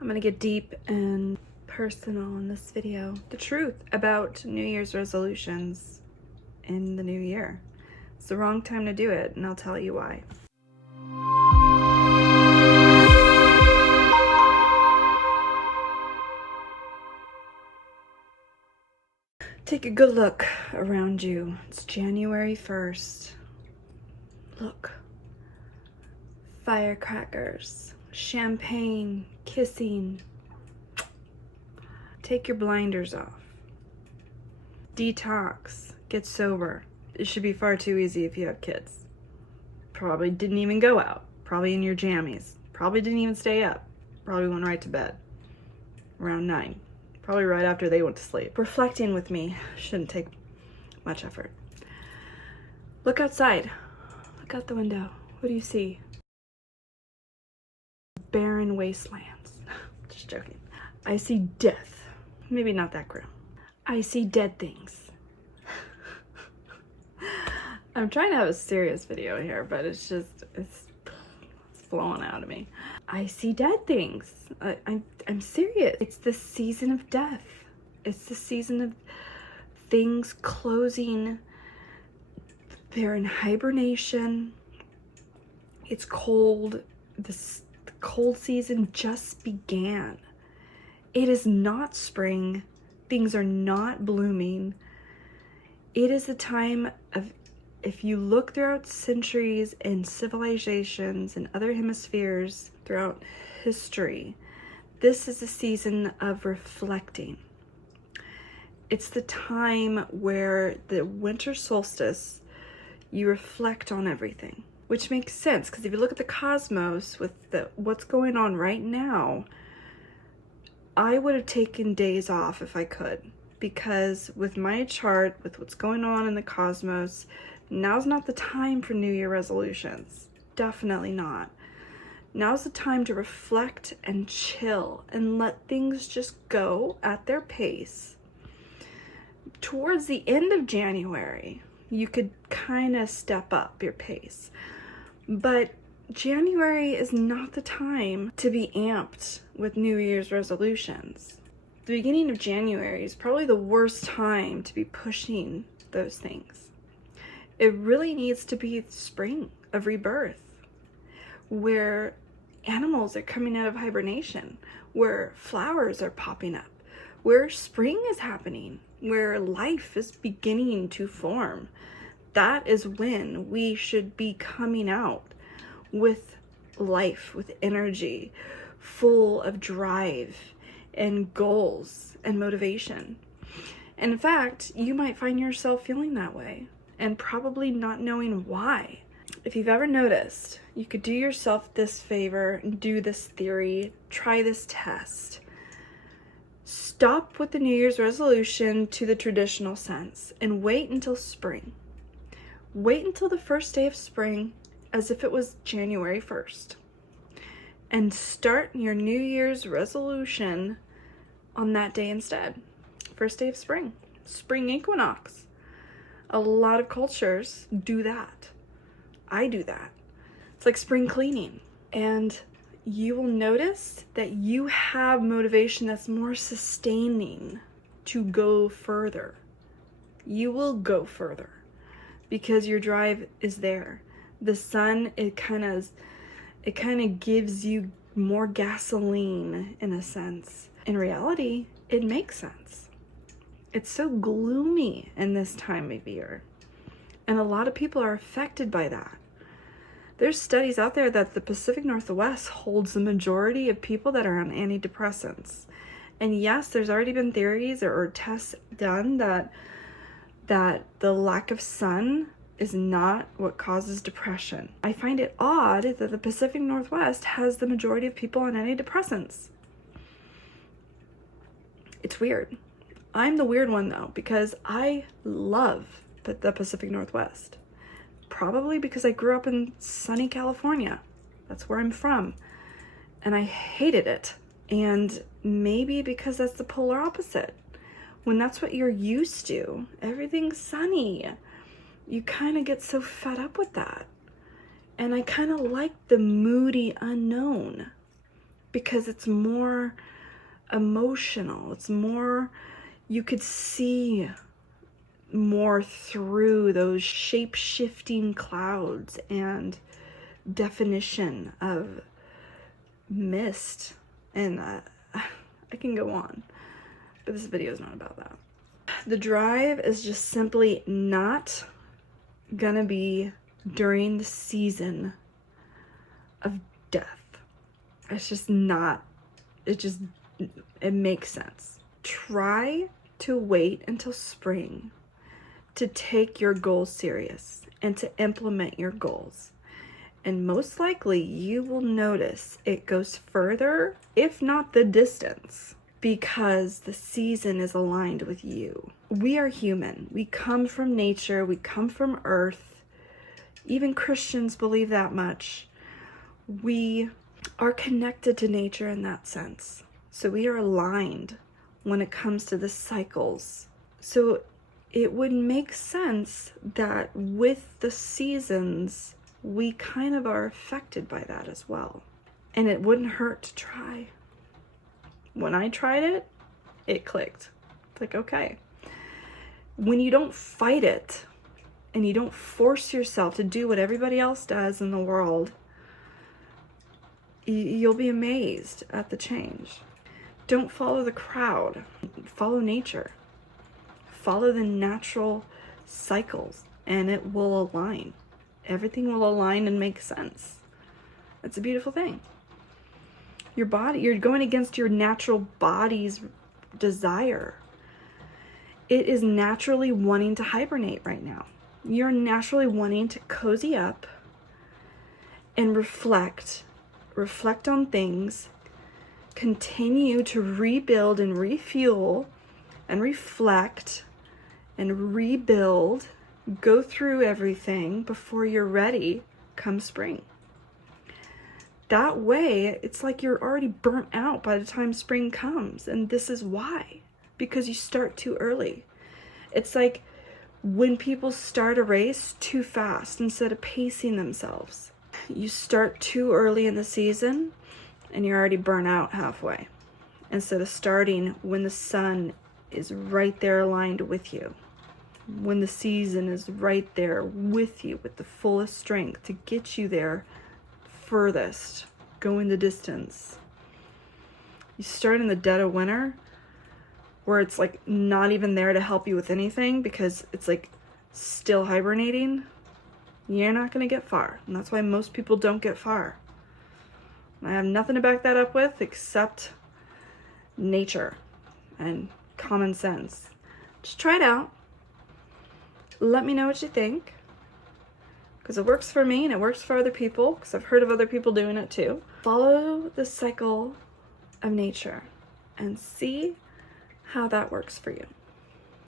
I'm gonna get deep and personal in this video. The truth about New Year's resolutions in the new year. It's the wrong time to do it, and I'll tell you why. Take a good look around you. It's January 1st. Look. Firecrackers, champagne, kissing. Take your blinders off. Detox, get sober. It should be far too easy if you have kids. Probably didn't even go out. Probably in your jammies. Probably didn't even stay up. Probably went right to bed around 9. Probably right after they went to sleep. Reflecting with me shouldn't take much effort. Look outside. Look out the window. What do you see? Barren wastelands. Just joking. I see death. Maybe not that grim. I see dead things. I'm trying to have a serious video here, but it's flowing out of me. I see dead things. I'm serious. It's the season of death. It's the season of things closing. They're in hibernation. It's cold. The cold season just began. It is not spring. Things are not blooming. It is the time of, if you look throughout centuries and civilizations and other hemispheres throughout history, this is a season of reflecting. It's the time where the winter solstice, you reflect on everything, which makes sense because if you look at the cosmos with what's going on right now, I would have taken days off if I could, because with my chart, with what's going on in the cosmos, now's not the time for New Year resolutions. Definitely not. Now's the time to reflect and chill and let things just go at their pace. Towards the end of January, you could kind of step up your pace. But January is not the time to be amped with New Year's resolutions. The beginning of January is probably the worst time to be pushing those things. It really needs to be spring of rebirth, where animals are coming out of hibernation, where flowers are popping up, where spring is happening, where life is beginning to form. That is when we should be coming out with life, with energy, full of drive and goals and motivation. And in fact, you might find yourself feeling that way and probably not knowing why. If you've ever noticed, you could do yourself this favor and do this theory, try this test. Stop with the New Year's resolution to the traditional sense and wait until spring. Wait until the first day of spring as if it was January 1st. And start your New Year's resolution on that day instead. First day of spring. Spring equinox. A lot of cultures do that. I do that. It's like spring cleaning. And you will notice that you have motivation that's more sustaining to go further. You will go further because your drive is there. The sun, it kind of gives you more gasoline in a sense. In reality, it makes sense. It's so gloomy in this time of year. And a lot of people are affected by that. There's studies out there that the Pacific Northwest holds the majority of people that are on antidepressants. And yes, there's already been theories or tests done that the lack of sun is not what causes depression. I find it odd that the Pacific Northwest has the majority of people on antidepressants. It's weird. I'm the weird one though, because I love the Pacific Northwest. Probably because I grew up in sunny California. That's where I'm from. And I hated it. And maybe because that's the polar opposite. When that's what you're used to, everything's sunny. You kind of get so fed up with that. And I kind of like the moody unknown. because it's more emotional. It's more, you could see more through those shape-shifting clouds and definition of mist. And I can go on, but this video is not about that. The drive is just simply not gonna be during the season of death. It's just not, it makes sense. Try to wait until spring to take your goals serious and to implement your goals. And most likely you will notice it goes further, if not the distance, because the season is aligned with you. We are human. We come from nature. We come from earth. Even Christians believe that much. We are connected to nature in that sense. So we are aligned when it comes to the cycles. So it would make sense that with the seasons, we kind of are affected by that as well. And it wouldn't hurt to try. When I tried it, it clicked. It's like, okay. When you don't fight it and you don't force yourself to do what everybody else does in the world, you'll be amazed at the change. Don't follow the crowd. Follow nature. Follow the natural cycles and it will align. Everything will align and make sense. It's a beautiful thing. Your body, you're going against your natural body's desire. It is naturally wanting to hibernate right now. You're naturally wanting to cozy up and reflect on things, continue to rebuild and refuel and reflect and rebuild, go through everything before you're ready come spring. That way, it's like you're already burnt out by the time spring comes. And this is why, because you start too early. It's like when people start a race too fast instead of pacing themselves. You start too early in the season and you're already burnt out halfway, instead of starting when the sun is right there aligned with you, when the season is right there with you with the fullest strength to get you there furthest, going the distance. You start in the dead of winter where it's like not even there to help you with anything because it's like still hibernating. You're not going to get far. And that's why most people don't get far. I have nothing to back that up with except nature and common sense. Just try it out. Let me know what you think, because it works for me and it works for other people, because I've heard of other people doing it too. Follow the cycle of nature and see how that works for you.